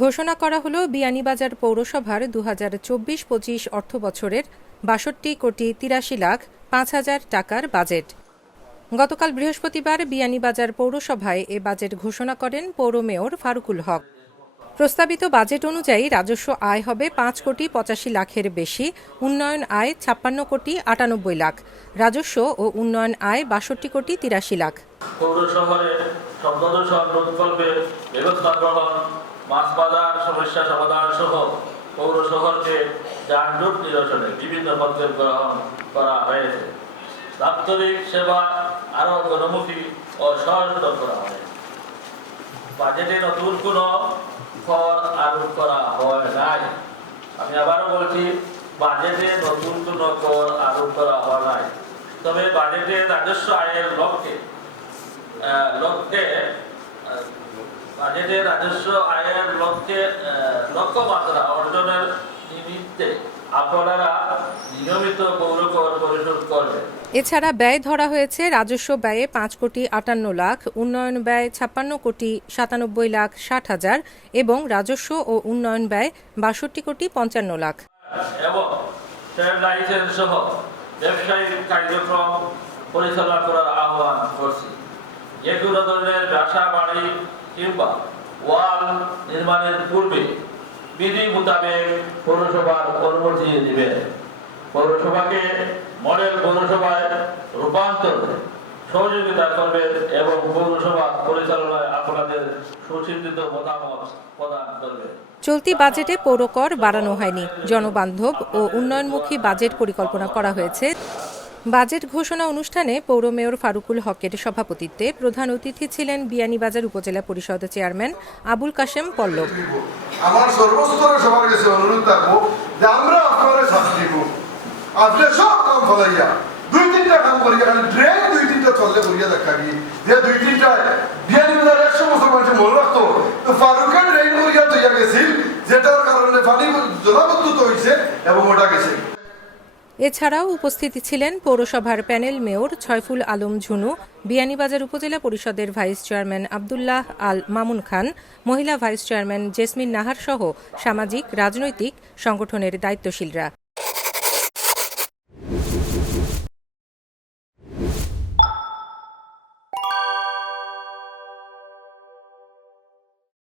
ঘোষণা করা হল, বিয়ানীবাজার পৌরসভার দু হাজার চব্বিশ পঁচিশ অর্থ বছরের বাষট্টি কোটি তিরাশি লাখ পাঁচ হাজার টাকার বাজেট। গতকাল বৃহস্পতিবার বিয়ানীবাজার পৌরসভায় এ বাজেট ঘোষণা করেন পৌর মেয়র ফারুকুল হক। প্রস্তাবিত বাজেট অনুযায়ী রাজস্ব আয় হবে পাঁচ কোটি পঁচাশি লাখের বেশি, উন্নয়ন আয় ছাপ্পান্ন কোটি আটানব্বই লাখ, রাজস্ব ও উন্নয়ন আয় বাষট্টি কোটি তিরাশি লাখ। মাছ বাজার সমস্যা সমাধান সহ পৌর শহরকে যানজট নিরসনে বিভিন্ন পদক্ষেপ গ্রহণ করা হয়েছে। দাপ্তরিক সেবা আরও গণমুখী ও সহজ করা হয় বাজেটে নতুন কোনো কর আরোপ করা হয় নাই। আমি আবারও বলছি, বাজেটে নতুন কোনো কর আরোপ করা হয় নাই। তবে বাজেটে রাজস্ব আয়ের লক্ষ্যে লক্ষ্যে আহ, বাজেটে রাজস্ব আয়ের লক্ষ্যে লক্ষ্যমাত্রা অর্জনের নিমিত্তে আপনারা নিয়মিত পরিশোধ করবেন। এছাড়া ব্যয় ধরা হয়েছে রাজস্ব ব্যয়ে পাঁচ কোটি আটান্ন লাখ উন্নয়ন ব্যয় ছাপ্পান্ন কোটি সাতানব্বই লাখ ষাট হাজার এবং রাজস্ব ও উন্নয়ন ব্যয় বাষট্টি কোটি পঞ্চান্ন লাখ। এবং লাইসেন্স সহ ব্যবসায়িক কার্যক্রম পরিচালনা করার আহ্বান করছি। যে কোনো ধরনের ব্যবসা বাড়ি কিংবা ওয়াল নির্মাণের পূর্বে বিধি মোতাবেক পৌরসভার অনুমতি দিবেন পৌরসভাকে মডেল পৌরসভায় রূপান্তর সহযোগিতা এবং পৌরসভা পরিচালনায় আপনাদের সুচিন্তিত মতামত প্রদান করবেন চলতি বাজেটে পৌরকর বাড়ানো হয়নি। জনবান্ধব ও উন্নয়নমুখী বাজেট পরিকল্পনা করা হয়েছে। বাজেট ঘোষণা অনুষ্ঠানে পৌর মেয়র ফারুকুল হকের সভাপতিত্বে প্রধান অতিথি ছিলেন বিয়ানীবাজার উপজেলা পরিষদ চেয়ারম্যান আবুল কাশেম পল্লব। আমার সবার কাছে অনুরোধ থাকব যে আমরা আপনারা শাস্তি আপনি সব কাম ফলাইয়া, দুই তিনটা কাম ড্রেন দুই তিনটা চললে দেখা গিয়ে, যে দুই তিনটা বিয়ানি বাজার একশো বছর মানুষ মনে রাখতো। ফারুকের ড্রেন করিয়া গেছিল, যেটার কারণে পানি জলাবদ্ধত হয়েছে এবং ওটা গেছে। এছাড়াও উপস্থিত ছিলেন পৌরসভার প্যানেল মেয়র ছয়ফুল আলম ঝুনু, বিয়ানীবাজার উপজেলা পরিষদের ভাইস চেয়ারম্যান আবদুল্লাহ আল মামুন খান, মহিলা ভাইস চেয়ারম্যান জেসমিন নাহার সহ সামাজিক, রাজনৈতিক সংগঠনের দায়িত্বশীলরা।